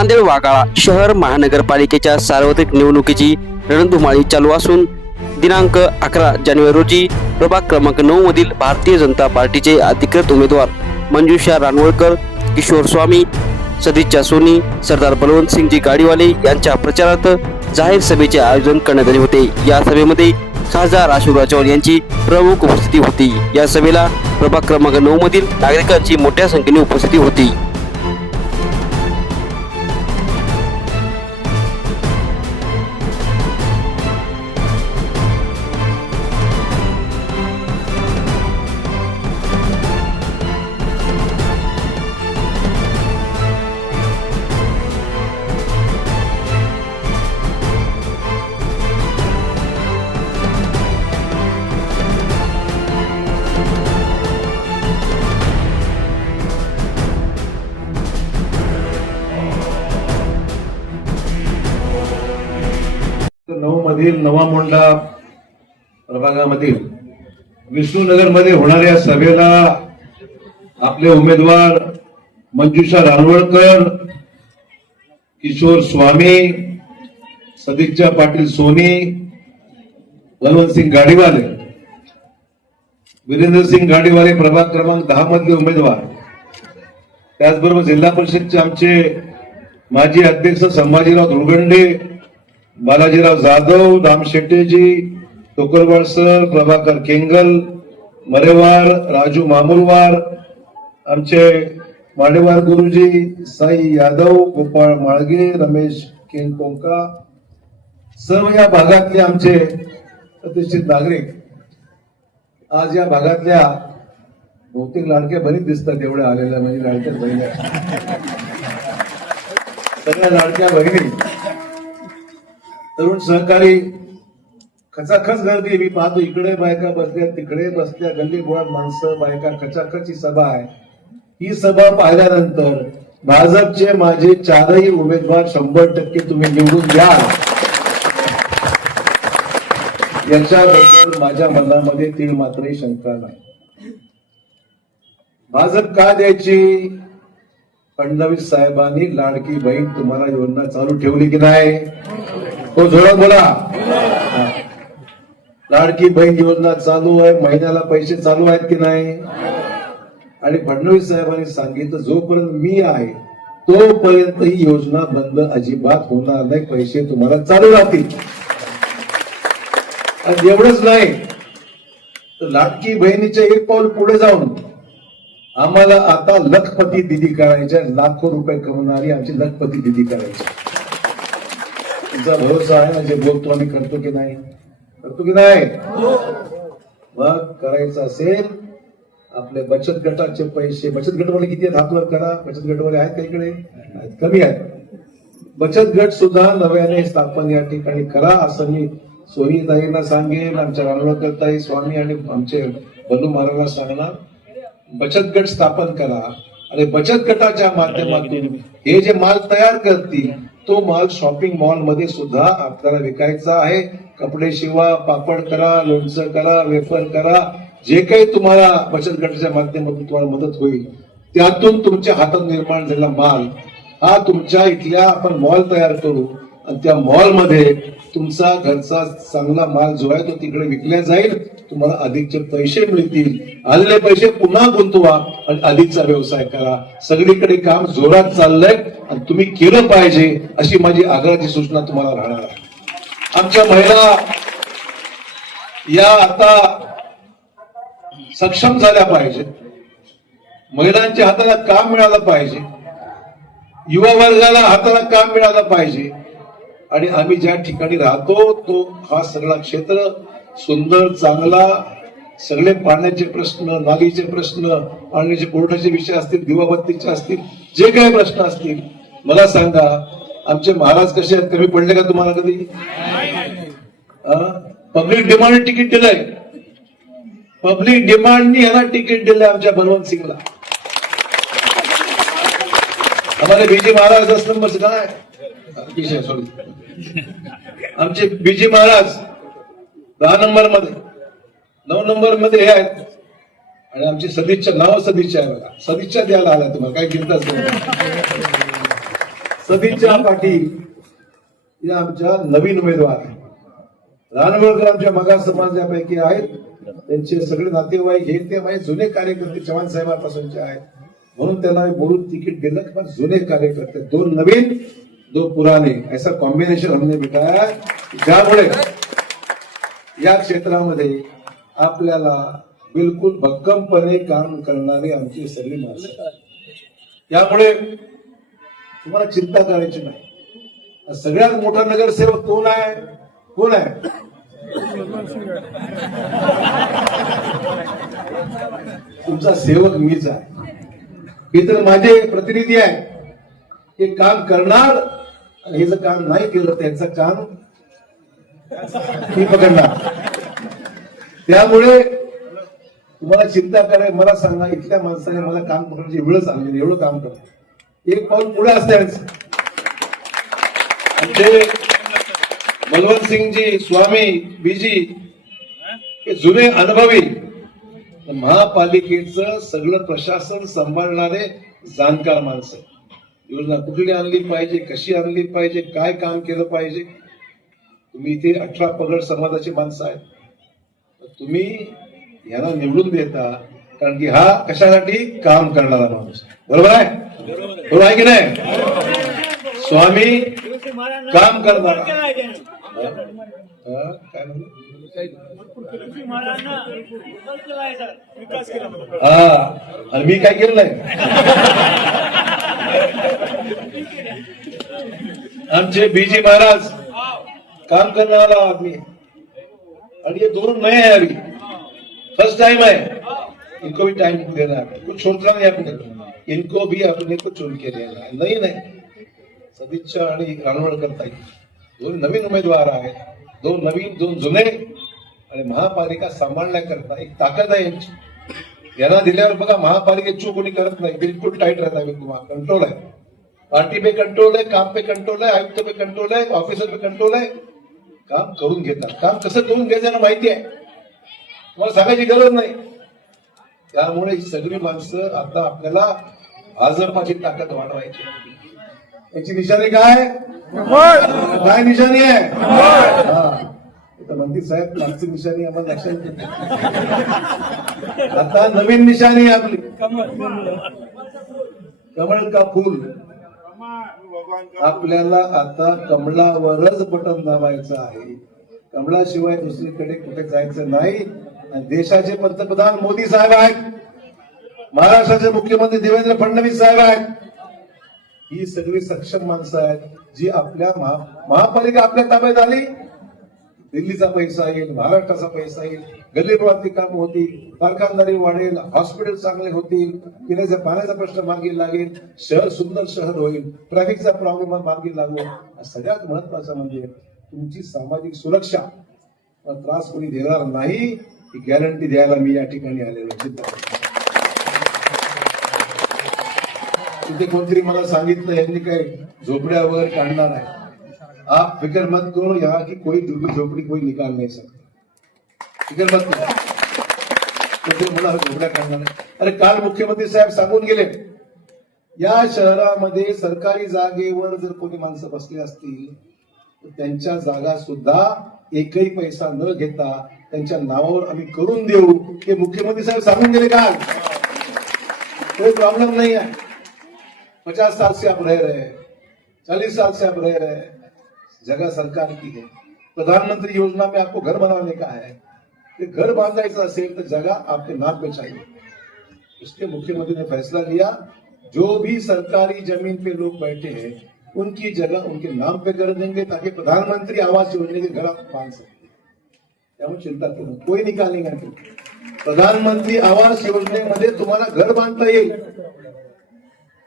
नांदेड वाघाळा शहर महानगरपालिकेच्या सार्वत्रिक निवडणुकीची रणधुमाळी चालू असून दिनांक अकरा जानेवारी रोजी प्रभाग क्रमांक नऊ मधील भारतीय जनता पार्टीचे अधिकृत उमेदवार मंजुषा रानवळकर किशोर स्वामी सदिच्छा सोनी सरदार बलवंत सिंगजी गाडीवाले यांच्या प्रचारार्थ जाहीर सभेचे आयोजन करण्यात आले होते. या सभेमध्ये खासदार आशुराव चव्हाण यांची प्रमुख उपस्थिती होती. या सभेला प्रभाग क्रमांक नऊ मधील नागरिकांची मोठ्या संख्येने उपस्थिती होती. मधील नवा प्रभागामधील विष्णुनगरमध्ये होणाऱ्या सभेला आपले उमेदवार मंजुषा रानवळकर किशोर स्वामी सदिच्छा पाटील सोनी बलवंत सिंग गाडीवाले वीरेंद्र सिंग गाडीवाले प्रभाग क्रमांक दहा मधले उमेदवार. त्याचबरोबर जिल्हा परिषदचे आमचे माजी अध्यक्ष संभाजीराव धुळगंडे बालाजीराव जाधव दाम शेट्टेजी टोकरवाड सर प्रभाकर केंगल मरेवार राजू मामुलवार आमचे माडेवार गुरुजी साई यादव गोपाळ माळगे रमेश केंकोंका सर्व या भागातले आमचे प्रतिष्ठित नागरिक. आज या भागातल्या बहुतेक लाडक्या बरीच दिसतात एवढ्या आलेल्या म्हणजे लाडक्या बहिणी. सगळ्या लाडक्या बहिणी. तरुण सहकारी खचाखच गर्दी. मी पाहतो इकडे बायका बसल्या तिकडे बसल्या गल्ली गोळात माणसं बायका खचाखच ही सभा आहे. ही सभा पाहिल्यानंतर भाजपचे माझे चारही उमेदवार शंभर टक्के तुम्ही निवडून द्या याच्याबद्दल माझ्या मनामध्ये तीळ मात्र शंका नाही. भाजप का द्यायची? फडणवीस साहेबांनी लाडकी बहीण तुम्हाला योजना चालू ठेवली की नाही? तो जोडा बोला. लाडकी बहीण योजना चालू आहे. महिन्याला पैसे चालू आहेत की नाही? आणि फडणवीस साहेबांनी सांगितलं जोपर्यंत मी आहे तोपर्यंत ही योजना बंद अजिबात होणार नाही. पैसे तुम्हाला चालू राहतील. आणि एवढंच नाही तर लाडकी बहिणीचे एक पाऊल पुढे जाऊन आम्हाला आता लखपती दिदी करायच्या लाखो रुपये कमवणारी आमची लखपती दिदी करायची तुमचा भरोसा आहे ना? जे बोलतो आम्ही करतो की नाही? करतो की नाही? मग करायचं असेल आपले बचत गटाचे पैसे बचत गटवाले किती आहेत? हातवर करा. बचत गटवाले आहेत का इकडे? कमी आहेत. बचत गट सुद्धा नव्याने स्थापन या ठिकाणी करा असं मी सोनीताईंना सांगेन आमच्या राणवळकर ताई स्वामी आणि आमचे बंधू महाराजांना सांगणार. बचत गट स्थापन करा. आणि बचत गटाच्या माध्यमातून हे जे माल तयार करतील तो माल शॉपिंग मॉलमध्ये सुद्धा आपल्याला विकायचा आहे. कपडे शिवा पापड करा लोणचं करा वेफर करा. जे काही तुम्हाला बचत गटाच्या माध्यमातून तुम्हाला मदत होईल त्यातून तुमच्या हातात निर्माण झालेला माल हा तुमच्या इथल्या आपण मॉल तयार करू. आणि त्या मॉलमध्ये तुमचा घरचा चांगला माल जो आहे तो तिकडे विकला जाईल. तुम्हाला अधिकचे पैसे मिळतील. आलेले पैसे पुन्हा गुंतवा आणि अधिकचा व्यवसाय करा. सगळीकडे काम जोरात चाललंय आणि तुम्ही केलं पाहिजे अशी माझी आग्रहाची सूचना तुम्हाला राहणार आहे. आमच्या महिला या आता सक्षम झाल्या पाहिजे महिलांच्या हाताला काम मिळालं पाहिजे. युवा वर्गाला हाताला काम मिळालं पाहिजे. आणि आम्ही ज्या ठिकाणी राहतो तो हा सगळा क्षेत्र सुंदर चांगला सगळे पाण्याचे प्रश्न नालीचे प्रश्न पाण्याचे पुरवठ्याचे विषय असतील दिवाबत्तीचे असतील जे काही प्रश्न असतील मला सांगा आमचे महाराज कसे आहेत? कमी पडले का तुम्हाला कधी? पब्लिक डिमांड तिकीट दिलंय. पब्लिक डिमांडनी यांना तिकीट दिलंय आमच्या बलवंत सिंगला. आम्हाला बीजी महाराज दस नंबर काय विषय सॉरी आमचे बीजी महाराज दहा नंबरमध्ये नऊ नंबरमध्ये हे आहेत. आणि आमची सदिच्छा नाव सदिच्छा आहे बघा. सदिच्छा द्यायला आला तुम्हाला. काही चिंताच नाही सदिच्छा पाटील या आमच्या नवीन उमेदवार रानवळकर आमच्या मागास समाजापैकी आहेत. त्यांचे सगळे नातेवाईक हे ते माझे जुने कार्यकर्ते चव्हाण साहेबांपासूनचे आहेत. म्हणून त्यांना बोलून तिकीट दिलं पण जुने कार्यकर्ते दोन नवीन दोन पुराने. ऐसा कॉम्बिनेशन हमने बिठाया. ज्यामुळे या क्षेत्रामध्ये आपल्याला बिलकुल भक्कमपणे काम करणारी आमची सगळी माणसं त्यामुळे तुम्हाला चिंता करायची नाही. सगळ्यात मोठा नगरसेवक कोण आहे? कोण आहे? तुमचा सेवक मीच आहे. मी तर माझे प्रतिनिधी आहे. हे काम करणार आणि हे जर काम नाही केलं त्यांचं काम मी पकडणार. त्यामुळे तुम्हाला चिंता कराय मला सांगा इथल्या माणसाने मला काम करण्याची वेळ सांगली एवढं काम कर. एक पाऊल पुढे असते. यांचं. बलवंत सिंगजी स्वामी बीजी हे जुने अनुभवी महापालिकेचं सगळं प्रशासन सांभाळणारे जाणकार माणसं योजना कुठली आणली पाहिजे कशी आणली पाहिजे काय काम केलं पाहिजे? तुम्ही इथे अठरा पगड समाजाची माणसं आहेत. तुम्ही याला निवडून देता कारण की हा कशासाठी काम करणारा माणूस बरोबर आहे? बरोबर आहे की नाही? स्वामी काम करणारा. हा, काय हा आणि मी काय केलं नाही? आमचे बीजी महाराज काम करणार वाला आदमी और ये दोनों नए हैं अभी फर्स्ट टाइम है इनको भी टाइम देना है कुछ छोड़ना नहीं अपने इनको भी अपने को चुन के देना है नहीं नाही. सदिच्छा आणि रानवळकर ताई दोन नवीन उमेदवार आहेत. दोन नवीन दोन जुने. आणि महापालिका सांभाळण्याकरता एक ताकद आहे यांची. यांना दिल्यावर बघा महापालिकेत चूक कोणी करत नाही. बिलकुल टाईट राहत आहे कंट्रोल आहे. पार्टी पे कंट्रोल है काम पे कंट्रोल है आयुक्त पे कंट्रोल है ऑफिसर पे कंट्रोल है काम करून घेतात. काम कसं करून घ्यायचं माहिती आहे. तुम्हाला सांगायची गरज नाही. त्यामुळे ही सगळी माणसं आता आपल्याला भाजपाची ताकद वाढवायची. याची निशाणी काय? काय निशाणी आहे? हा. मंत्री साहेब मागची निशाणी आम्हाला लक्षात. आता नवीन निशाणी आहे आपली. कमळ का फूल? आपल्याला आता कमळावरच बटन दाबायचं आहे. कमळाशिवाय दुसरीकडे कुठे जायचं नाही. आणि देशाचे पंतप्रधान मोदी साहेब आहेत. महाराष्ट्राचे मुख्यमंत्री देवेंद्र फडणवीस साहेब आहेत. ही सगळी सक्षम माणसं आहेत जी आपल्या महा- महापालिका आपल्या ताब्यात आली. दिल्लीचा पैसा येईल महाराष्ट्राचा पैसा येईल. गल्लीबोळातली कामं होतील कारखानदारी वाढेल हॉस्पिटल चांगले होतील पिण्याच्या पाण्याचा प्रश्न मागील लागेल शहर सुंदर शहर होईल ट्रॅफिकचा प्रॉब्लेम मागील लागेल. सगळ्यात महत्वाचं म्हणजे तुमची सामाजिक सुरक्षा. त्रास कोणी देणार नाही ही गॅरंटी द्यायला मी या ठिकाणी आलेलो चिंता तिथे कोणतरी मला सांगितलं यांनी काय झोपड्या वगैरे काढणार आहे. आप फिकर मत करो यहाँ की कोई झोपड़ी कोई निकाल नाही सकता फिक्र मत करो तो ते मला काढणार अरे काल मुख्यमंत्री साहेब सांगून गेले या शहरामध्ये सरकारी जागेवर जर कोणी माणसं बसली असतील तर त्यांच्या जागा सुद्धा एकही पैसा न घेता त्यांच्या नावावर आम्ही करून देऊ हे मुख्यमंत्री साहेब सांगून गेले काल. कोई प्रॉब्लम नहीं है पचास साल से आप रह रहे हैं चालीस साल से आप रह रहे हैं. जगह सरकार की है. प्रधानमंत्री योजना में आपको घर बनाने का है. ये घर बांधायचा असेल तर जगह आपके नाम पे चाहिए इसलिए मुख्यमंत्री ने फैसला लिया, जो भी सरकारी ज़मीन पे लोग बैठे हैं, उनकी जगह उनके नाम पे कर देंगे, ताकि प्रधानमंत्री आवास योजना के घर आप बाँध सके। त्यामुळे चिंता करू कोई निकालेगा नहीं। प्रधानमंत्री आवास योजनेमध्ये तुम्हाला घर बांधता येईल.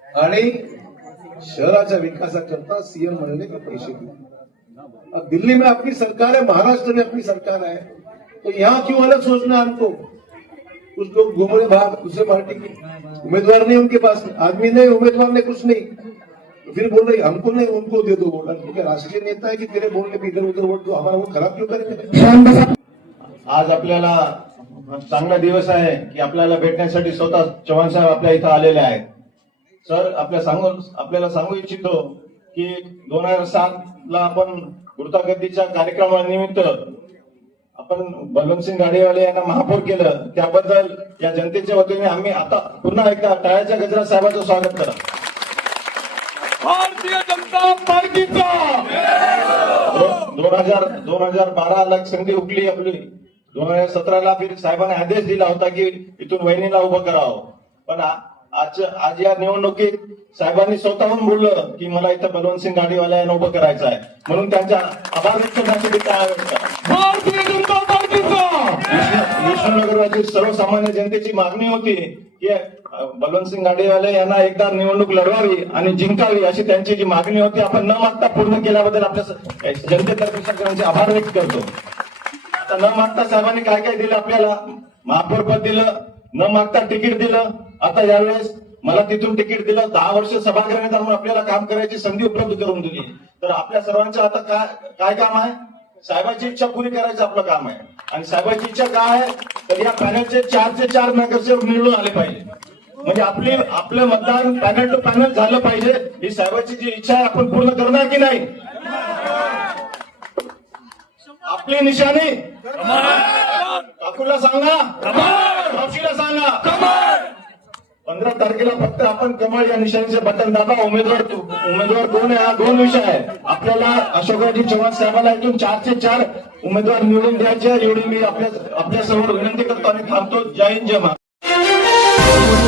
आणि शहराच्या विकासाकरता सीएम म्हणले का पैसे अब दिल्ली में अपनी सरकार है, महाराष्ट्र में अपनी सरकार है तो यहाँ क्यों अलग सोचना हमको कुछ लोग घूम रहे बाहर दूसरे पार्टी के. उम्मीदवार नहीं उनके पास. आदमी नहीं उम्मीदवार ने कुछ नहीं. फिर बोल रही हमको नहीं उनको दे दो वोट. क्योंकि राष्ट्रीय नेता है कि तेरे बोलने पे इधर उधर वोट दो? हमारा वो खराब क्यों करेंगे? आज आपल्याला चांगला दिवस आहे की आपल्याला भेटण्यासाठी स्वतः चव्हाण साहेब आपल्या इथं आलेले आहेत. सर आपल्या सांगू आपल्याला सांगू इच्छितो की दोन हजार सात ला आपण गुरुतागतीच्या कार्यक्रमानिमित्त आपण बलवंतसिंग गाडीवाले यांना महापौर केलं त्याबद्दल या जनतेच्या वतीने आम्ही आता पुन्हा एकदा टाळ्याच्या गजरात साहेबांचं स्वागत करा. भारतीय जनता पार्टीचा! दोन हजार दोन हजार बारा ला संधी उकली आपली. दोन हजार सतराला फिर साहेबांनी आदेश दिला होता की इथून वहिनीला उभं करावं. पण आज आज या निवडणुकीत साहेबांनी स्वतःहून बोललं की मला इथं बलवंतसिंग गाडीवाला यांना उभं करायचं आहे. म्हणून त्यांच्या आभार व्यक्त करण्यासाठी विष्णुनगरातील सर्वसामान्य जनतेची मागणी होती की बलवंतसिंग गाडीवाले यांना एकदा निवडणूक लढवावी आणि जिंकावी अशी त्यांची जी मागणी होती आपण न मागता पूर्ण केल्याबद्दल आपल्या जनतेतर्फे सगळ्यांचे आभार व्यक्त करतो. आता न मागता साहेबांनी काय काय दिलं आपल्याला? महापौर पद दिलं न मागता तिकीट दिलं. आता यावेळेस मला तिथून तिकीट दिलं. दहा वर्ष सभागृहाने म्हणून आपल्याला काम करायची संधी उपलब्ध करून दिली. तर आपल्या सर्वांचं आता काय काय काम आहे? साहेबांची इच्छा पुरी करायचं आपलं काम आहे. आणि साहेबांची इच्छा काय आहे? तर या पॅनलचे चारचे चार नगरसेवक निवडून आले पाहिजे. म्हणजे आपली आपलं मतदान पॅनल टू पॅनल झालं पाहिजे. ही साहेबांची जी इच्छा आहे आपण पूर्ण करणार की नाही? आपली निशाणी? काकूला सांगा. पंधरा तारखेला फक्त आपण कमळ या निशाणीचे बटन दाबा. उमेदवार उमेदवार दोन आहे. हा दोन विषय आहे. आपल्याला अशोकरावजी चव्हाण साहेबांना इथून चारशे चार उमेदवार निवडून द्यायचे. एवढी मी आपल्या आपल्यासमोर विनंती करतो आणि थांबतो. जय हिंद जय महाराष्ट्र.